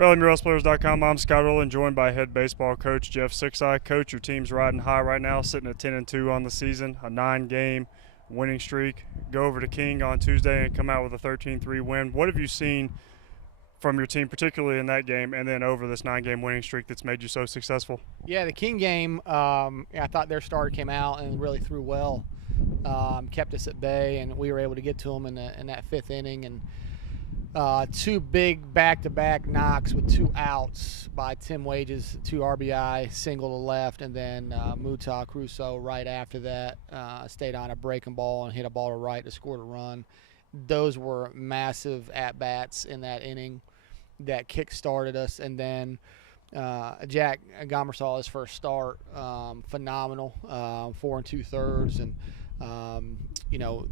FriendlyMuralsPlayers.com. I'm Scott Rowland, joined by head baseball coach Jeff Sixeye. Coach, your team's riding high right now, sitting at 10-2 on the season, a 9-game winning streak. Go over to King on Tuesday and come out with a 13-3 win. What have you seen from your team, particularly in that game, and then over this 9-game winning streak that's made you so successful? Yeah, the King game, I thought their starter came out and really threw well, kept us at bay, and we were able to get to them in that fifth inning. And two big back-to-back knocks with 2 outs by Tim Wages, 2 RBI, single to left, and then Muta Crusoe right after that stayed on a breaking ball and hit a ball to right to score the run. Those were massive at-bats in that inning that kick-started us. And then Jack Gomersall, his first start, phenomenal, 4 2/3, and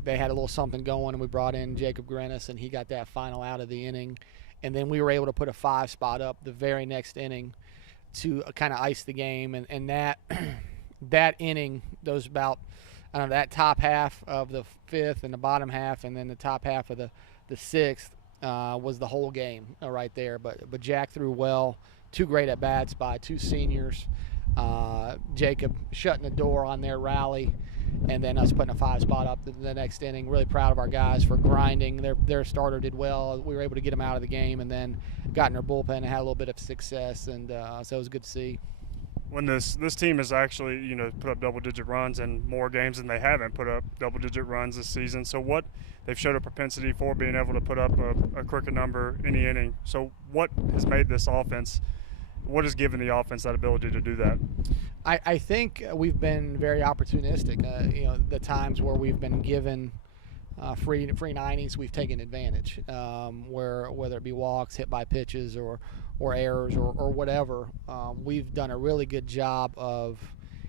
they had a little something going, and we brought in Jacob Grenis, and he got that final out of the inning. And then we were able to put a 5 spot up the very next inning to kind of ice the game. And that that inning, those about, that top half of the 5th and the bottom half, and then the top half of the 6th was the whole game right there. But Jack threw well, 2 great at-bats by 2 seniors. Jacob shutting the door on their rally, and then us putting a 5 spot up the next inning. Really proud of our guys for grinding. Their starter did well. We were able to get them out of the game, and then got in their bullpen and had a little bit of success, and so it was good to see. When this team has actually, put up double-digit runs in more games than they haven't put up double-digit runs this season. So what they've showed a propensity for being able to put up a cricket number any inning. So what has made this offense, what has given the offense that ability to do that? I think we've been very opportunistic. The times where we've been given free 90s, we've taken advantage. Whether it be walks, hit by pitches, or errors, or whatever, we've done a really good job of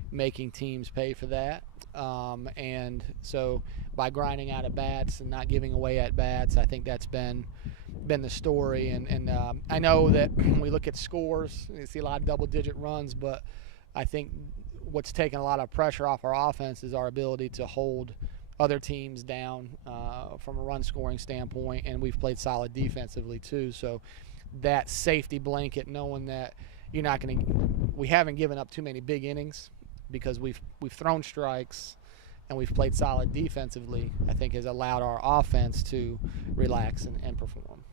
making teams pay for that. And so by grinding out at bats and not giving away at bats, I think that's been the story. And I know that when we look at scores, you see a lot of double-digit runs, but I think what's taken a lot of pressure off our offense is our ability to hold other teams down from a run-scoring standpoint, and we've played solid defensively too. So that safety blanket, knowing that we haven't given up too many big innings because we've thrown strikes and we've played solid defensively, I think has allowed our offense to relax and perform.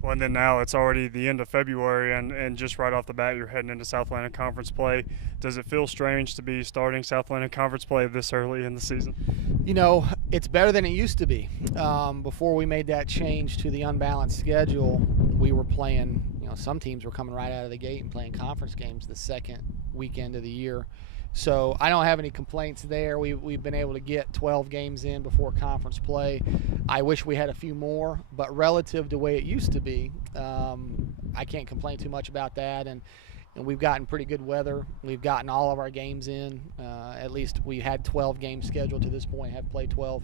Well, and then now it's already the end of February, and just right off the bat, you're heading into South Atlantic Conference play. Does it feel strange to be starting South Atlantic Conference play this early in the season? It's better than it used to be. Before we made that change to the unbalanced schedule, we were playing, some teams were coming right out of the gate and playing conference games the second weekend of the year. So I don't have any complaints there. We've been able to get 12 games in before conference play. I wish we had a few more, but relative to the way it used to be, I can't complain too much about that. And we've gotten pretty good weather. We've gotten all of our games in. At least we had 12 games scheduled to this point, have played 12.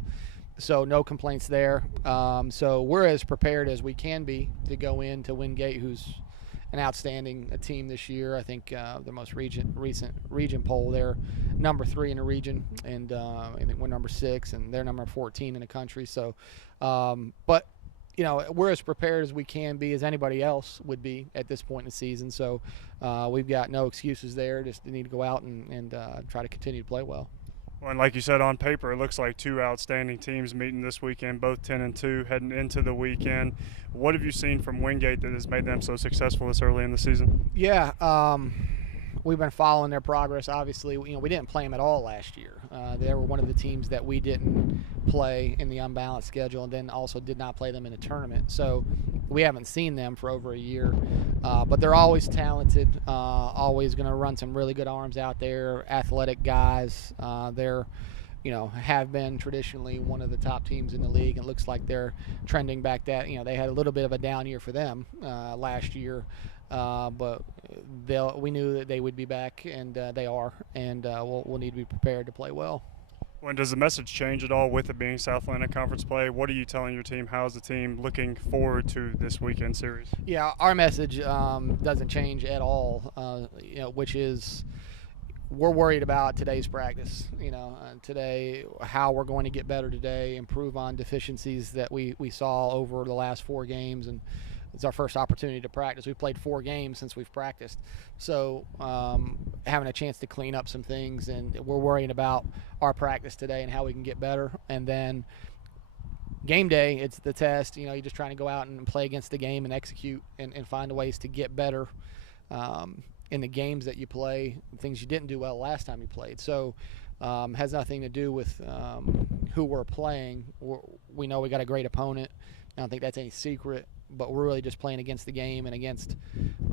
So no complaints there. So we're as prepared as we can be to go in to Wingate, who's an outstanding team this year. I think the most recent region poll, they're number 3 in the region, and I think we're number 6, and they're number 14 in the country. So, but we're as prepared as we can be, as anybody else would be at this point in the season. So we've got no excuses there. Just need to go out and try to continue to play well. Well, and like you said, on paper, it looks like 2 outstanding teams meeting this weekend, both 10-2, heading into the weekend. What have you seen from Wingate that has made them so successful this early in the season? Yeah, we've been following their progress. Obviously, we didn't play them at all last year. They were one of the teams that we didn't play in the unbalanced schedule, and then also did not play them in a tournament. So we haven't seen them for over a year. But they're always talented, always going to run some really good arms out there, athletic guys. They're, have been traditionally one of the top teams in the league. It looks like they're trending back that, they had a little bit of a down year for them last year. But we knew that they would be back, and they are, and we'll need to be prepared to play well. When does the message change at all with it being South Atlantic Conference play? What are you telling your team? How's the team looking forward to this weekend series? Yeah, our message doesn't change at all, which is we're worried about today's practice, today, how we're going to get better today, improve on deficiencies that we saw over the last 4 games. And It's our first opportunity to practice. We've played 4 games since we've practiced. So having a chance to clean up some things, and we're worrying about our practice today and how we can get better. And then game day, it's the test. You're just trying to go out and play against the game and execute and find ways to get better in the games that you play, things you didn't do well last time you played. So has nothing to do with who we're playing. We know we got a great opponent. I don't think that's any secret, but we're really just playing against the game and against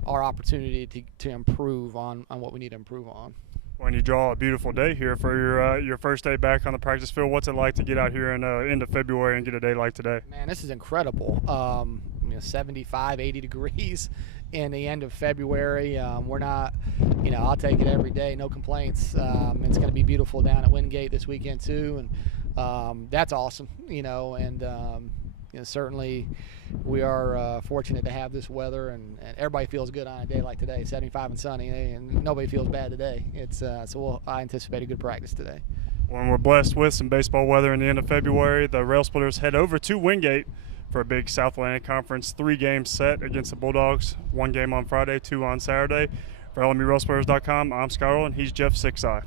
our opportunity to improve on what we need to improve on. When you draw a beautiful day here for your first day back on the practice field, what's it like to get out here in end of February and get a day like today? Man, this is incredible. 75, 80 degrees in the end of February. We're not, I'll take it every day, no complaints. It's going to be beautiful down at Wingate this weekend too, and that's awesome. Certainly we are fortunate to have this weather, and everybody feels good on a day like today, 75 and sunny, and nobody feels bad today. I anticipate a good practice today. When we're blessed with some baseball weather in the end of February, the Rail Splitters head over to Wingate for a big South Atlantic Conference 3-game set against the Bulldogs. 1 game on Friday, 2 on Saturday. For LMURailsplitters.com, I'm Scott Earl, and he's Jeff Sixeye.